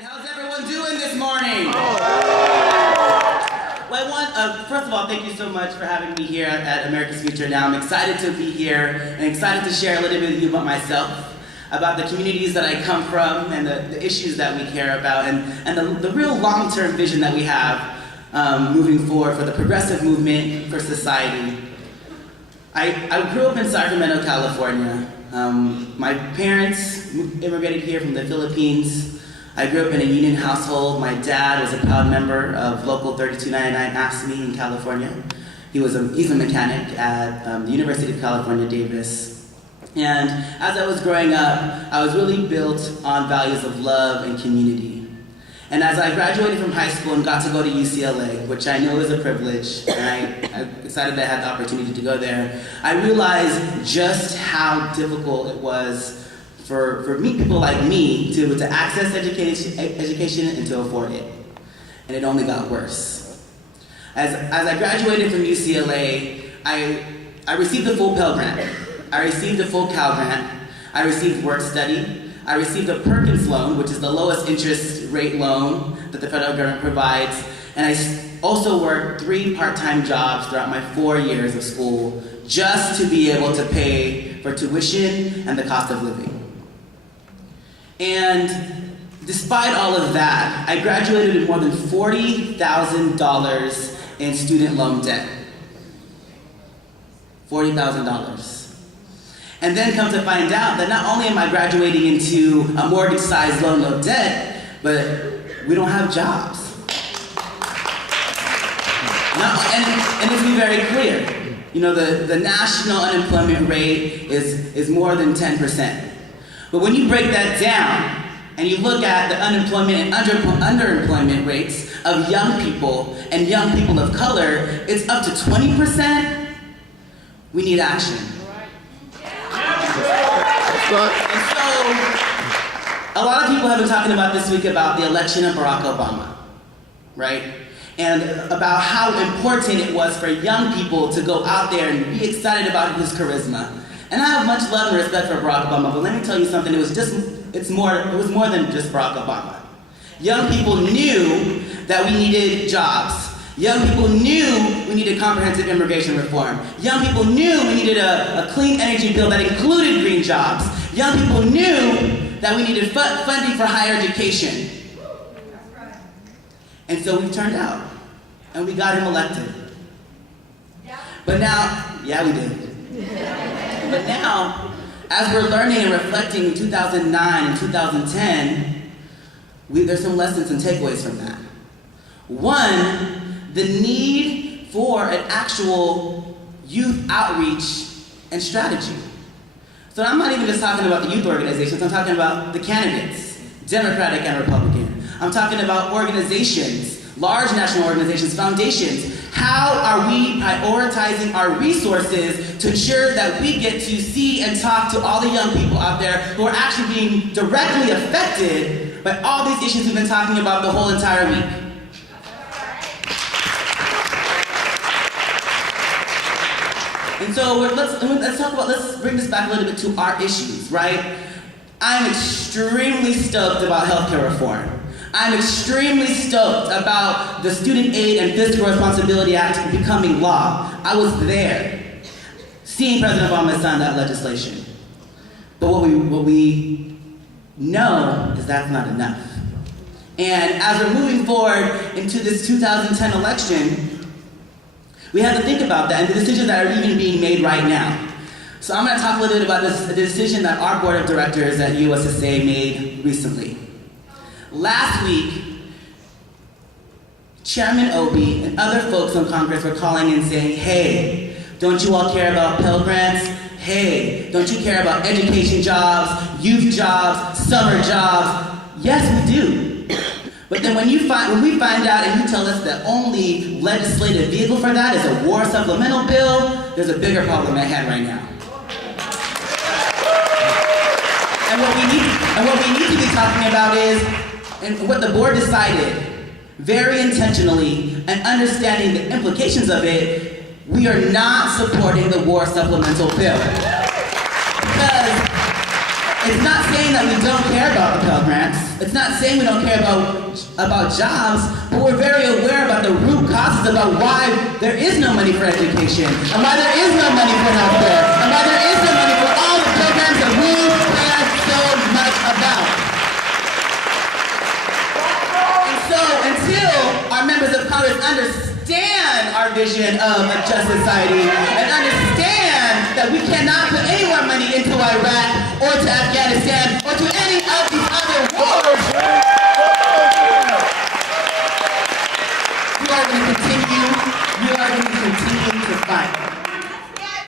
How's everyone doing this morning? Well, first of all, thank you so much for having me here at America's Future Now. I'm excited to be here and excited to share a little bit with you about myself, about the communities that I come from and the issues that we care about, and the real long-term vision that we have moving forward for the progressive movement for society. I grew up in Sacramento, California. My parents immigrated here from the Philippines. I grew up in a union household. My dad was a proud member of Local 3299 AFSCME in California. He's a mechanic at the University of California, Davis. And as I was growing up, I was really built on values of love and community. And as I graduated from high school and got to go to UCLA, which I know is a privilege, and I'm excited that I had the opportunity to go there, I realized just how difficult it was for people like me to access education and to afford it. And it only got worse. As I graduated from UCLA, I received a full Pell Grant. I received a full Cal Grant. I received work study. I received a Perkins loan, which is the lowest interest rate loan that the federal government provides. And I also worked 3 part-time jobs throughout my 4 years of school just to be able to pay for tuition and the cost of living. And despite all of that, I graduated with more than $40,000 in student loan debt. $40,000. And then come to find out that not only am I graduating into a mortgage-sized loan of debt, but we don't have jobs. And let's be very clear, you know, the national unemployment rate is more than 10%. But when you break that down and you look at the unemployment and underemployment rates of young people and young people of color, it's up to 20%. We need action. And so, a lot of people have been talking about this week about the election of Barack Obama, right? And about how important it was for young people to go out there and be excited about his charisma. And I have much love and respect for Barack Obama, but let me tell you something, it was more than just Barack Obama. Young people knew that we needed jobs. Young people knew we needed comprehensive immigration reform. Young people knew we needed a clean energy bill that included green jobs. Young people knew that we needed funding for higher education. And so we turned out, and we got him elected. But now, yeah, we did. But now, as we're learning and reflecting in 2009 and 2010, there's some lessons and takeaways from that. One, the need for an actual youth outreach and strategy. So I'm not even just talking about the youth organizations, I'm talking about the candidates, Democratic and Republican. I'm talking about organizations, large national organizations, foundations. How are we prioritizing our resources to ensure that we get to see and talk to all the young people out there who are actually being directly affected by all these issues we've been talking about the whole entire week? And so let's bring this back a little bit to our issues, right? I'm extremely stoked about healthcare reform. I'm extremely stoked about the Student Aid and Fiscal Responsibility Act becoming law. I was there, seeing President Obama sign that legislation. But what we know is that's not enough. And as we're moving forward into this 2010 election, we have to think about that and the decisions that are even being made right now. So I'm going to talk a little bit about the decision that our board of directors at USSA made recently. Last week, Chairman Obie and other folks in Congress were calling and saying, hey, don't you all care about Pell Grants? Hey, don't you care about education jobs, youth jobs, summer jobs? Yes, we do. But then when we find out and you tell us the only legislative vehicle for that is a war supplemental bill, there's a bigger problem at hand right now. And what we need to be talking about is, and what the board decided, very intentionally, and understanding the implications of it, we are not supporting the war supplemental bill. Because It's not saying that we don't care about the Pell Grants. It's not saying we don't care about jobs, but we're very aware about the root causes about why there is no money for education, and why there is no money for healthcare, and why there is no money for all the programs that we care so much about. And so until our members of Congress understand our vision of a just society and understand that we cannot put any more money into Iraq or to Afghanistan or